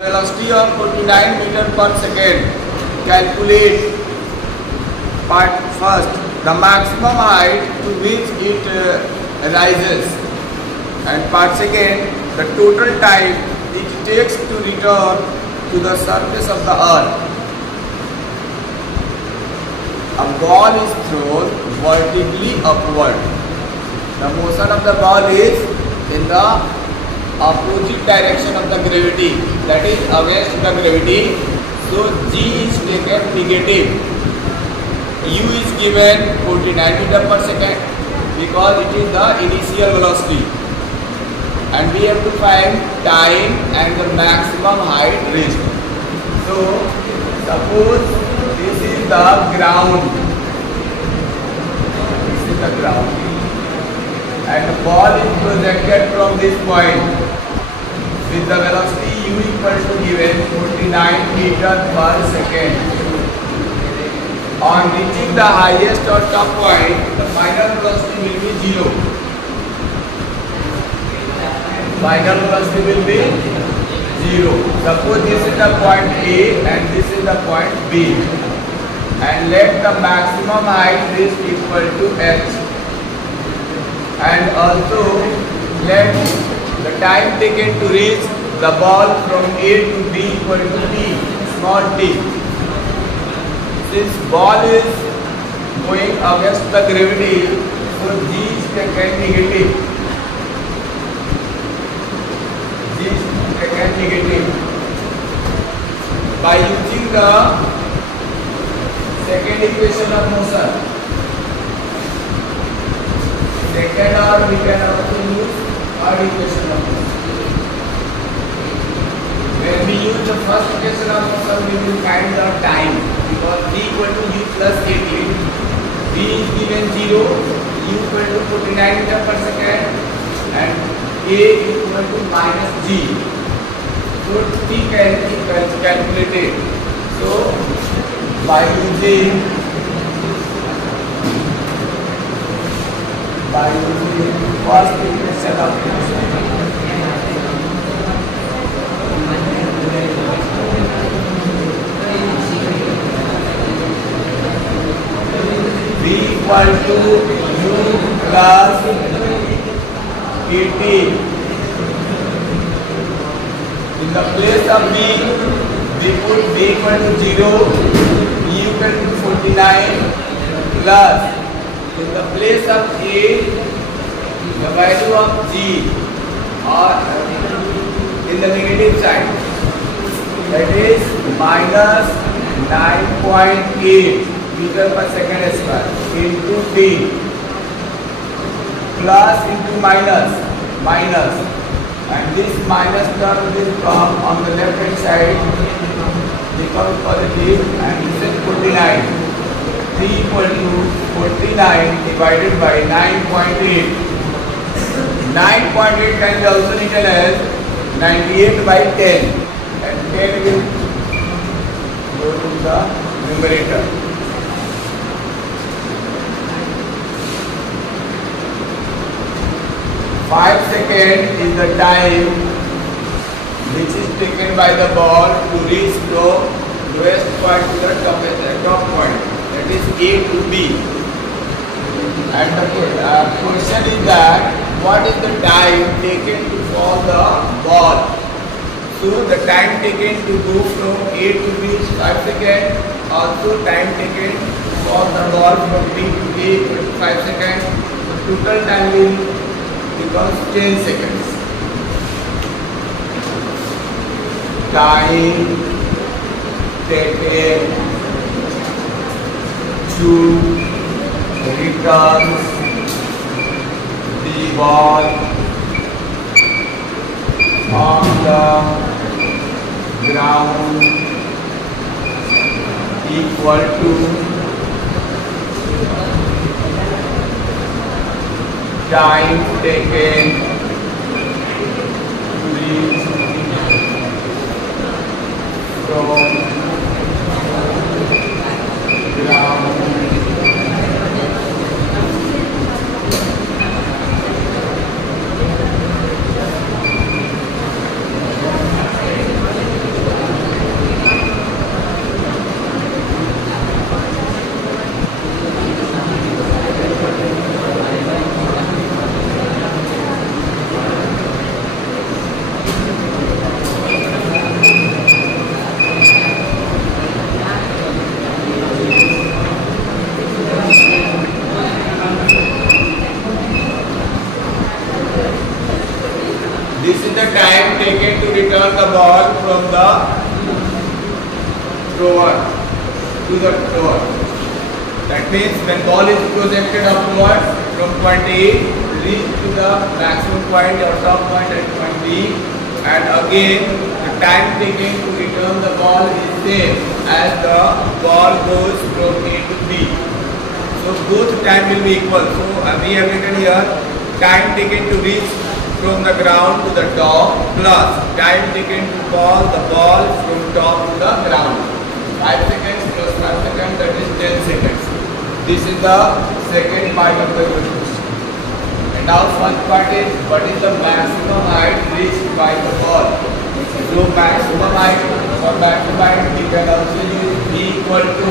Velocity of 49 meter per second. Calculate part first the maximum height to which it rises, and part second the total time it takes to return to the surface of the earth. A ball is thrown vertically upward. The motion of the ball is in the opposite direction of the gravity, that is against the gravity. So G is taken negative. U is given 49 meter per second because it is the initial velocity, and we have to find time and the maximum height reached. So suppose this is the ground. This is the ground, and the ball is projected from this point with the velocity u equal to given 49 meter per second. On reaching the highest or top point, the final velocity will be 0. Final velocity will be 0. Suppose this is the point A and this is the point B, and let the maximum height is equal to h, and also let the time taken to reach the ball from A to B equal to t, small t. Since ball is going against the gravity, so G is taken negative. G is taken negative. By using the second equation of motion, second, or we can also use third equation of motion. When we use the first equation of motion, we will find the time, because t equal to u plus 18, v is given 0, u equal to 49 meter per second, and a equal to minus g. So t can be calculated. So by using first equation of motion, v equal to u plus 18. In the place of v, we put v equal to 0, u equal to 49, plus in the place of a, the value of g, or in the negative side, that is minus 9.8 meter per second square into t, plus into minus, and this minus term will come on the left hand side, become positive, and this is 49. t equal to 49 divided by 9.8. 9.8 can be also written as 98 by 10, and 10 will go to the numerator. 5 seconds is the time which is taken by the ball to reach from lowest point to the top point, that is A to B. And the question is that what is the time taken to fall the ball? So the time taken to go from A to B is 5 seconds. Also time taken to fall the ball from B to A is 5 seconds. The total time will become 10 seconds. Time taken to return the ball on the ground equal to time taken to reach from ground from the thrower to the thrower. That means when ball is projected upwards from point A, reach to the maximum point or top point at point B, and again the time taken to return the ball is same as the ball goes from A to B. So both time will be equal. So we have written here time taken to reach from the ground to the top plus time taken to ball the ball from top to the ground. 5 seconds plus 5 seconds, that is 10 seconds. This is the second part of the question. And now first part is what is the maximum height reached by the ball. So maximum height, for maximum height we can also use V equal to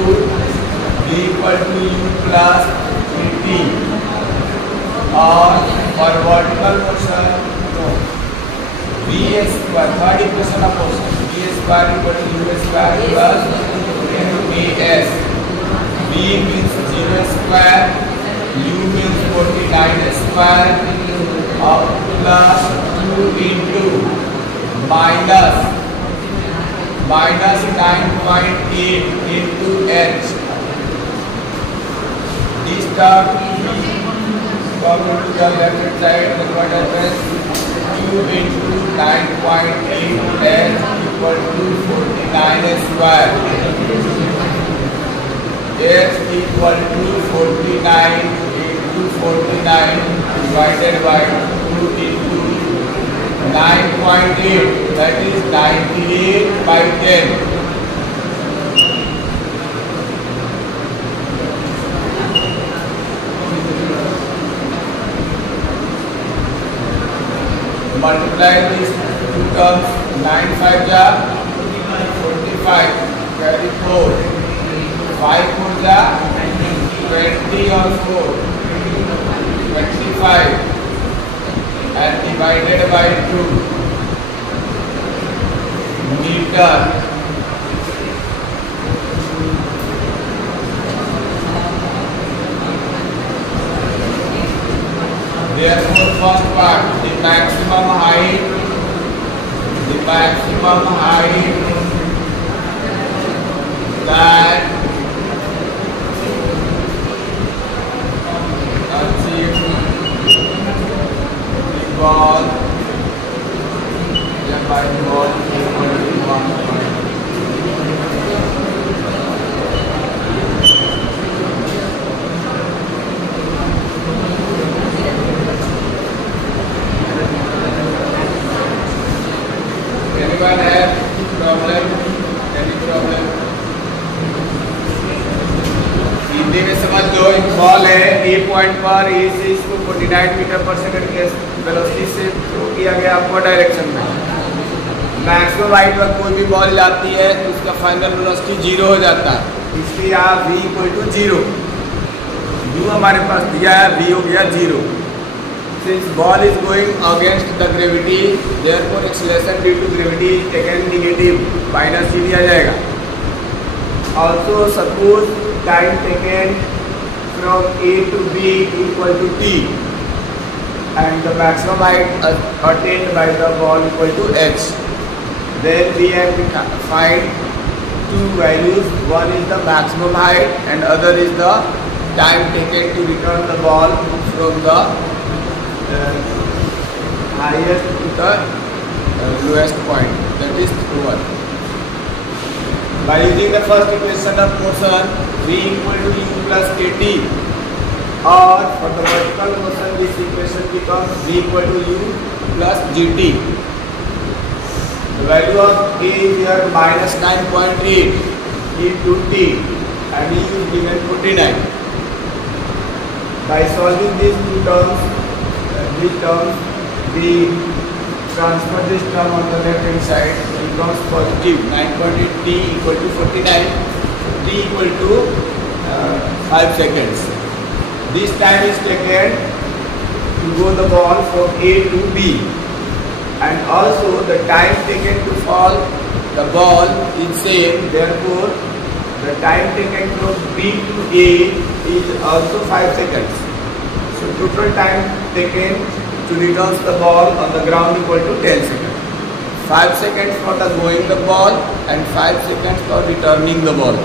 U plus T. Or for vertical motion, V square, third equation of motion, V square equal to U square plus AS. V means 0 square, U means 49 square, plus 2 into minus 9.8 into H. This term come to the left hand side, the what happens? 2 into 9.8 H equal to 49 square. H equal to 49 into 49 divided by 2 into 9.8, that is 98 by 10. Multiply these two terms, 9 5 ja 45, carry 4, 5 4 ja 20 or 4, 25, and divided by 2 meter. Therefore, first part, the maximum height that achieved the ball by the ball equal to 1 point. Anyone have problem? Any problem? Hindi में समझ लो, एक बॉल है ए पॉइंट पर, ए से इसको 49 मीटर पर सेकंड के वेलोसिटी से थ्रो किया गया अपवर्ड डायरेक्शन में। मैक्सिमम हाइट पर कोई भी बॉल जाती है तो उसका फाइनल वेलोसिटी 0 हो जाता है, इसलिए यहाँ v इक्वल टू 0। u हमारे पास दिया है, v हो गया 0। Since ball is going against the gravity, therefore acceleration due to gravity is taken negative, minus c दिया जाएगा। Also suppose time taken from A to B equal to t, and the maximum height attained by the ball equal to h. Then we have to find two values. One is the maximum height, and other is the time taken to return the ball from the highest to the lowest point, that is thrower. By using the first equation of motion, v equal to u plus kt, or for the vertical motion this equation becomes v equal to u plus gt. The value of a is here minus 9.8 into t, and e is given 49. By solving these two terms, we transfer this term on the left hand side, becomes positive 9.8 t equal to 49, t equal to 5 seconds. This time is taken to go the ball from A to B, and also the time taken to fall the ball is same, therefore the time taken from B to A is also 5 seconds. So total time taken to return the ball on the ground equal to 10 seconds. 5 seconds for the going the ball and 5 seconds for returning the ball.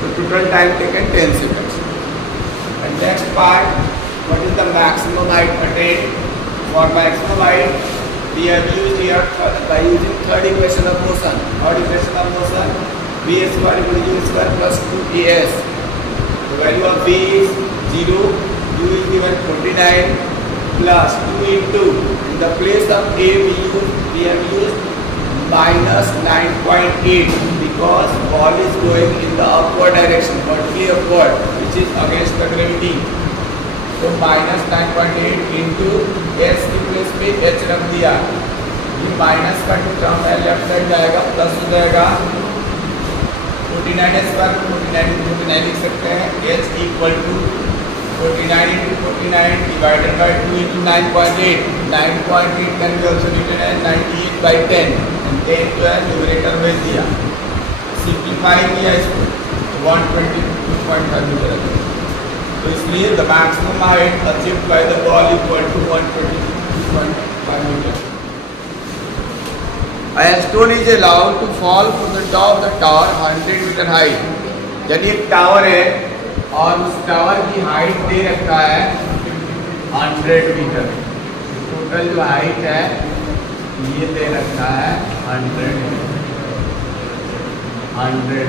So total time taken 10 seconds. And next part, what is the maximum height attained? For maximum height, we have used here by using third equation of motion. Third equation of motion, v square equal to u square plus 2as. The value of v is 0, u is given 49 plus 2 into, in the place of a we have used minus 9.8 because ball is going in the upward direction, vertically upward, which is against the gravity. तो माइनस 9.8 into S की प्लेस पे एच रख दिया, ये माइनस का टर्म है left side जाएगा, प्लस हो जाएगा 49 स्क्वायर 49 लिख सकते हैं, एच इक्वल टू 49 into 49 divided by 2 into 9.8. 9.8 can be also written as 98 by 10 and 10 जो है न्यूमरेटर में दिया, सिंप्लीफाई किया इसको 122.5 मीटर। तो इसलिए the maximum height achieved by the ball equal to 122.5 meter. A stone is allowed to fall from the top of the tower 100 meter height. यदि एक टावर है और उस टावर की हाइट दे रखा है 100 मीटर, टोटल जो हाइट है ये दे रखा है 100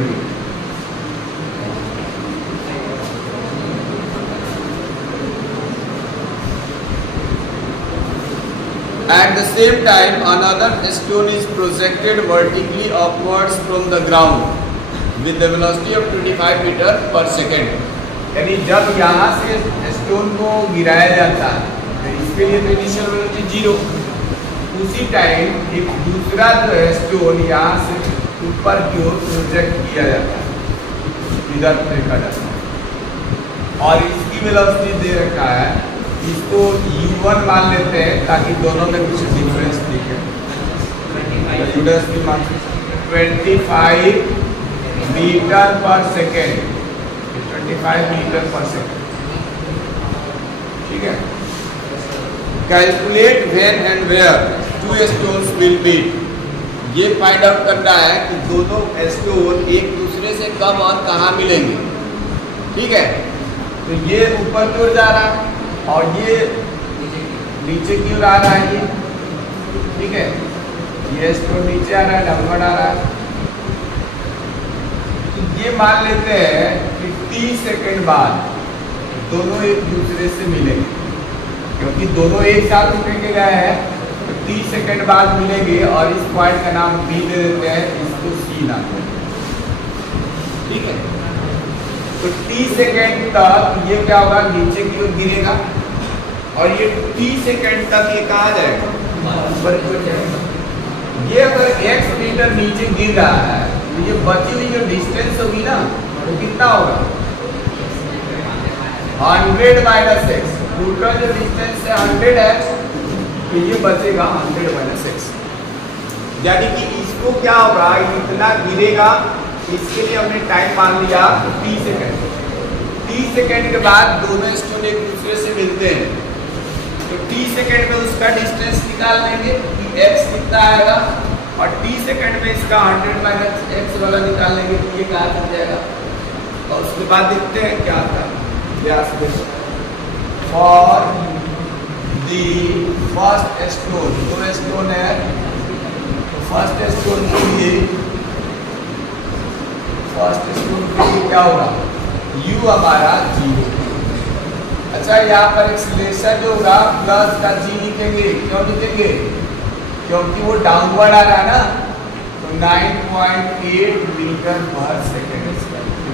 metre. At the same time, another stone is projected vertically upwards from the ground with the velocity of 25 meter per second. यानी जब यहाँ से स्टोन को गिराया जाता है तो इसके लिए तो इनिशियल वेलोसिटी 0, उसी टाइम एक दूसरा जो है स्टोन यहाँ से ऊपर की ओर प्रोजेक्ट किया जाता है, इधर फेंका जाता है और इसकी वेलोसिटी दे रखा है, इसको u1 मान लेते हैं ताकि दोनों में कुछ डिफरेंस दिखे। 25 मीटर पर सेकेंड, 25 मीटर पर सेकेंड, ठीक है। Calculate when and where two stones will meet, ये फाइंड आउट करना है कि दोनों स्टोन एक दूसरे से कब और कहाँ मिलेंगे, ठीक है। तो ये ऊपर की ओर जा रहा है और ये नीचे की ओर आ रहा है, ये ठीक है, ये स्टोन नीचे आ रहा है, डाउनवर्ड आ रहा है। तो ये मान लेते हैं कि 30 सेकंड बाद दोनों एक दूसरे से मिलेंगे, क्योंकि दोनों एक साथ फेंके गए हैं तो 30 सेकंड बाद मिलेंगे और इस पॉइंट का नाम बी दे देते हैं, इसको सी नाम देते हैं, ठीक है। तो 30 सेकेंड तक ये क्या होगा, नीचे की ओर गिरेगा और ये 30 सेकेंड तक ये कहाँ जाएगा, ऊपर की ओर जाएगा। ये अगर x मीटर नीचे गिर रहा है तो ये बची हुई जो डिस्टेंस होगी ना वो कितना होगा, 100 माइनस x। टोटल जो डिस्टेंस है 100 है तो ये बचेगा 100 माइनस x, यानी कि इसको क्या होगा, इतना गिरेगा, इसके लिए हमने टाइम मान लिया 30 सेकंड। 30 सेकंड के बाद दोनों स्टोन एक दूसरे से मिलते हैं तो 30 सेकंड में उसका डिस्टेंस निकाल लेंगे कि x कितना आएगा और 30 सेकंड में इसका 100 माइनस x वाला निकाल लेंगे तो ये क्या आ जाएगा। और उसके बाद देखते हैं क्या आता है व्यास में। फॉर दी फर्स्ट स्टोन, दो स्टोन है, फर्स्ट स्टोन के लिए क्या होगा, u हमारा 0। अच्छा यहाँ पर एक्सीलरेशन जो होगा प्लस का g लिखेंगे, क्यों लिखेंगे, क्योंकि वो डाउनवर्ड आ रहा है ना, तो 9.8 मीटर पर सेकेंड,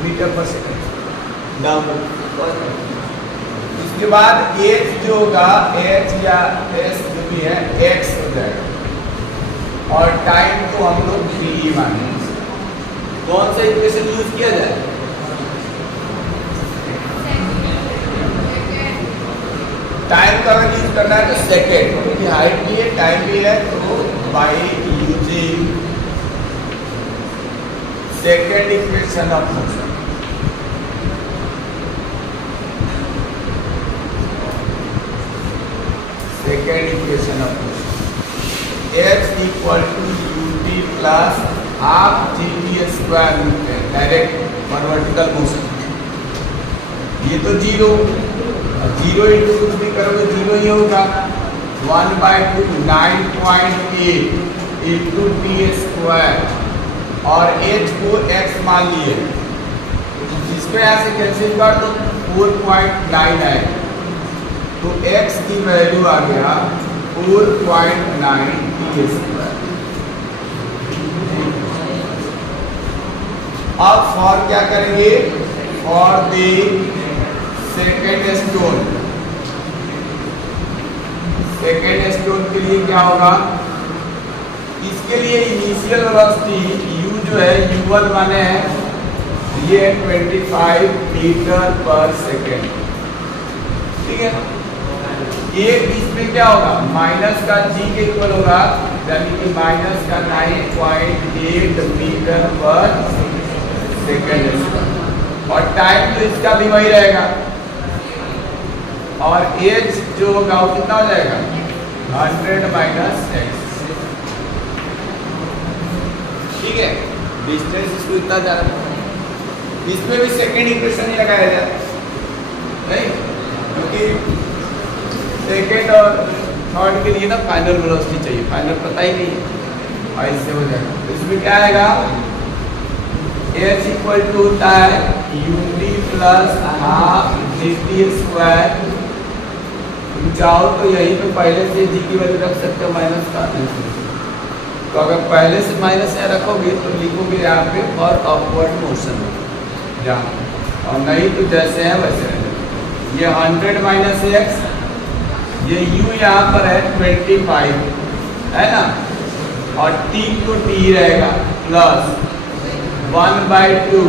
मीटर पर सेकेंड डाउनवर्ड। उसके बाद h जो होगा, h या s जो भी है x हो जाएगा और टाइम को हम लोग 3 मानेंगे। कौन सा इक्वेशन यूज किया जाए, टाइम का अगर यूज करना है तो सेकेंड, क्योंकि हाइट भी है टाइम भी है, तो by using second equation of motion. Second equation of motion, h equal two plus half G T square लिखते हैं डायरेक्ट पर वर्टिकल मोशन। ये तो जीरो, जीरो इंटू कुछ भी करोगे जीरो ही होगा। 1/2 9.8 इंटू टी स्क्वायर और एच को एक्स मान लिए, इसको यहाँ से कैंसिल कर दो 4.9 है तो x की वैल्यू आ गया 4.9 टी स्क्वायर। अब फॉर क्या करेंगे, for the second stone, second stone के लिए क्या होगा, इसके लिए इनिशियल वेलोसिटी u जो है u1 माने है ये 25 मीटर पर सेकेंड, ठीक है। एक इसमें क्या होगा, माइनस का g के इक्वल होगा, यानी कि माइनस का 9.8 मीटर पर सेकेंड और टाइम तो इसका भी वही रहेगा और h जो होगा वो कितना हो जाएगा 100 माइनस x, ठीक है। डिस्टेंस इसको इतना जा रहा है, इसमें भी सेकेंड इक्वेशन ही लगाया जाए नहीं, क्योंकि सेकेंड और थर्ड के लिए ना फाइनल वेलोसिटी चाहिए, फाइनल पता ही नहीं है और इससे हो जाएगा। तो इसमें क्या आएगा, h इक्वल टू होता है ud plus half G T square. तुम चाहो तो यहीं पे पहले से जी की वैल्यू रख सकते हो माइनस का, तो अगर पहले से माइनस यहाँ रखोगे तो लिखोगे यहाँ पे और अपवर्ड मोशन जहाँ, और नहीं तो जैसे है वैसे रहेगा। ये 100 माइनस एक्स, ये u यहाँ पर है 25 है ना, और t को t रहेगा प्लस 1/2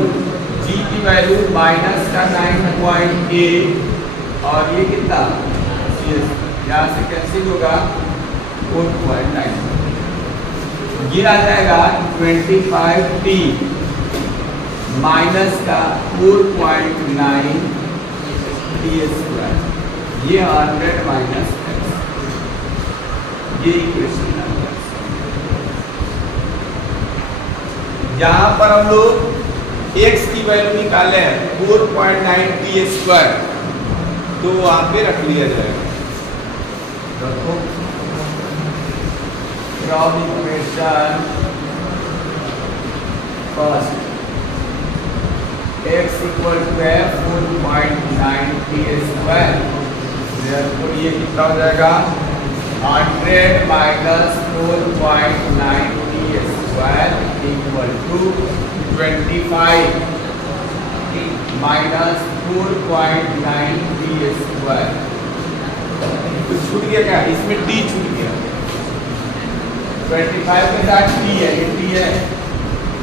g की वैल्यू माइनस का 9.8 और ये कितना यहाँ से कैंसिल होगा 4.9, ये आ जाएगा 25t माइनस का 4.9 टी स्क्वायर, ये 100 माइनस एक्स, ये इक्वेशन नंबर। यहाँ पर हम लोग x की वैल्यू निकाले हैं 4.9 टी स्क्वायर, तो वहाँ पे रख लिया जाएगा, रखो from equation first x equal to है 4.9 टी स्क्वायर, therefore ये कितना हो जाएगा 100 minus 4.9 t square equal to 25 minus 4.9 t square. तो छूट गया क्या, इसमें t छूट गया, 25 के साथ t है, ये t है,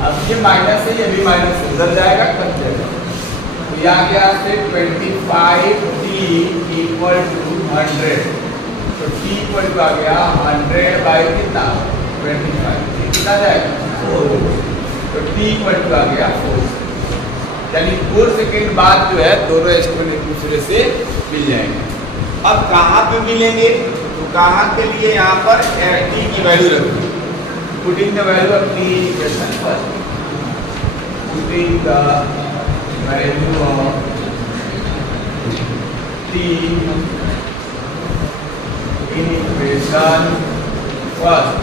अब ये माइनस है, ये भी माइनस है, उधर जाएगा कट जाएगा, तो यहाँ क्या से 25t इक्वल टू 100, तो t इक्वल टू आ गया 100 बाई कितना 25, कितना जाएगा 4, तो t इक्वल टू आ गया 4, यानी 4 सेकेंड बाद जो है दोनों एस्टोन एक दूसरे से मिल जाएंगे। अब कहाँ पे मिलेंगे, तो कहाँ के लिए यहाँ पर t की वैल्यू रखी, putting the value of t in equation first, putting the value of t in equation first,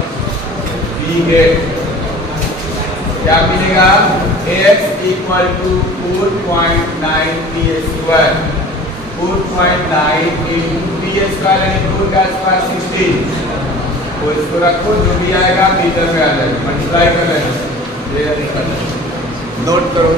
we get क्या मिलेगा, x equal to 4.9 t square, 4.9 into t square यानी 4 का स्क्वायर 16, तो इसको रखो जो भी आएगा मीटर में आ जाएगा, मल्टीप्लाई कर लेना, नोट करो।